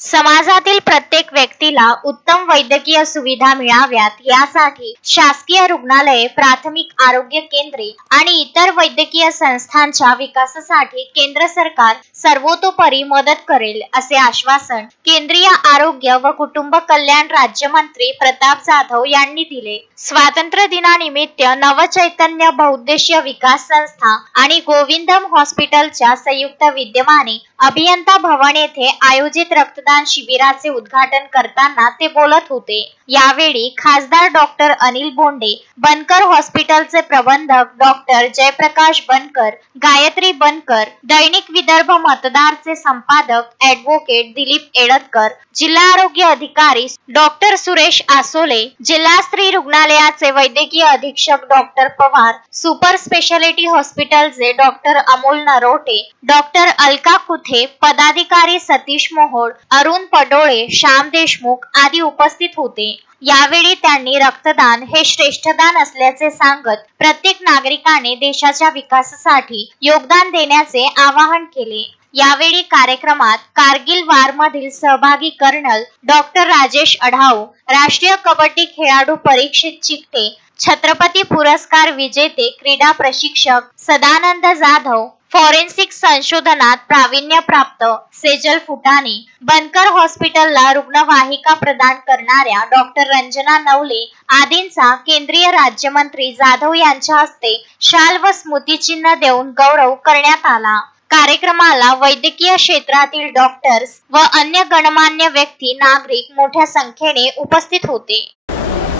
समाजातील प्रत्येक व्यक्तीला उत्तम वैद्यकीय सुविधा मिळाव्यात यासाठी शासकीय रुग्णालये, प्राथमिक आरोग्य केंद्रे आणि इतर वैद्यकीय संस्थांच्या विकासासाठी केंद्र सरकार सर्वतोपरी मदत करेल, असे आश्वासन केंद्रीय आरोग्य व कुटुंब कल्याण राज्यमंत्री प्रताप जाधव यांनी दिले। स्वातंत्र्य दिनानिमित्त नवचैतन्य बहुउद्देशीय विकास संस्था आणि गोविंदम हॉस्पिटलच्या संयुक्त विद्यमाने अभियंता भवन येथे आयोजित रक्तदान शिबिराचे उद्घाटन करताना ते बोलत होते। यावेळी खासदार डॉक्टर अनिल बोंडे, बनकर हॉस्पिटलचे प्रबंधक डॉक्टर जयप्रकाश बनकर, गायत्री बनकर, दैनिक विदर्भ मतदारचे संपादक ॲडव्होकेट दिलीप एडतकर, जिल्हा आरोग्य अधिकारी डॉक्टर सुरेश आसोले, जिल्हा स्त्री रुग्णालयाचे वैद्यकीय अधीक्षक डॉक्टर पवार, सुपर स्पेशालिटी हॉस्पिटलचे डॉक्टर अमोल नरोटे, डॉक्टर अलका कुथे, पदाधिकारी सतीश मोहोड, अरुण पडोळे, श्याम देशमुख आदी उपस्थित होते। यावेळी त्यांनी रक्तदान हे श्रेष्ठदान असल्याचे सांगत प्रत्येक नागरिकाने देशाच्या विकासासाठी योगदान देण्याचे आवाहन केले। यावेळी कार्यक्रमात कारगिल वार मधील सहभागी कर्नल डॉक्टर राजेश अढाऊ, राष्ट्रीय कबड्डी खेळाडू परीक्षित चिकटे, छत्रपती पुरस्कार विजेते क्रीडा प्रशिक्षक सदानंद जाधव, फॉरेन्सिक संशोधनात प्रावीण्य प्राप्त सेजल फुटाणे, बनकर हॉस्पिटलला रुग्णवाहिका प्रदान करणाऱ्या डॉक्टर रंजना नवले आदींचा केंद्रीय राज्यमंत्री जाधव यांच्या हस्ते शाल व स्मृतिचिन्ह देऊन गौरव करण्यात आला। कार्यक्रमाला वैद्यकीय क्षेत्रातील डॉक्टर्स व अन्य गणमान्य व्यक्ती, नागरिक मोठ्या संख्येने उपस्थित होते।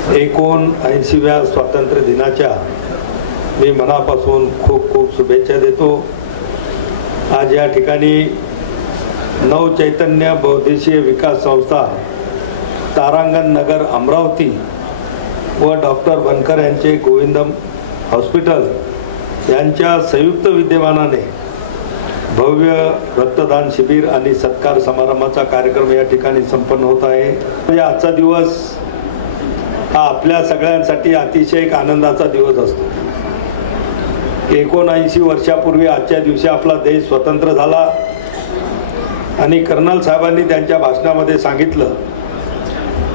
79व्या स्वातंत्र्य दिनाच्या मी मनापासून खूप खूप शुभेच्छा देतो। आज या ठिकाणी नवचैतन्य बहुउद्देशीय विकास संस्था, तारांगण नगर अमरावती व डॉक्टर बनकर यांचे गोविंदम हॉस्पिटल यांच्या संयुक्त विद्यमानाने भव्य रक्तदान शिबिर आणि सत्कार समारंभाचा कार्यक्रम या ठिकाणी संपन्न होत आहे। म्हणजे आजचा दिवस हा आपल्या सगळ्यांसाठी अतिशय एक आनंदाचा दिवस असतो। 79 वर्षापूर्वी आजच्या दिवशी आपला देश स्वतंत्र झाला आणि कर्नल साहेबांनी त्यांच्या भाषणामध्ये सांगितलं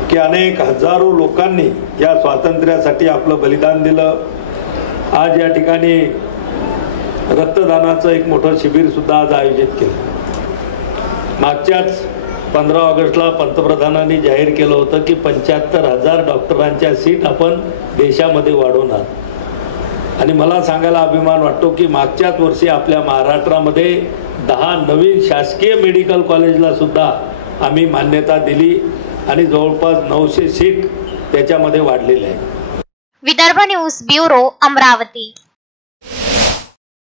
की अनेक हजारो लोकांनी या स्वातंत्र्यासाठी आपलं बलिदान दिलं। आज या ठिकाणी रक्तदानाचं एक मोठं शिबिर सुद्धा आज आयोजित केलं। मागच्याच 15 ऑगस्टला पंतप्रधानांनी जाहीर केलं होतं की 75,000 डॉक्टरांच्या सीट आपण देशामध्ये वाढवणार आणि मला सांगायला अभिमान वाटतो की मागच्याच वर्षी आपल्या महाराष्ट्रामध्ये 10 नवीन शासकीय मेडिकल कॉलेजला सुद्धा आम्ही मान्यता दिली आणि जवळपास 900 सीट त्याच्यामध्ये वाढलेल्या आहेत। Vidarbha news bureau, Amravati.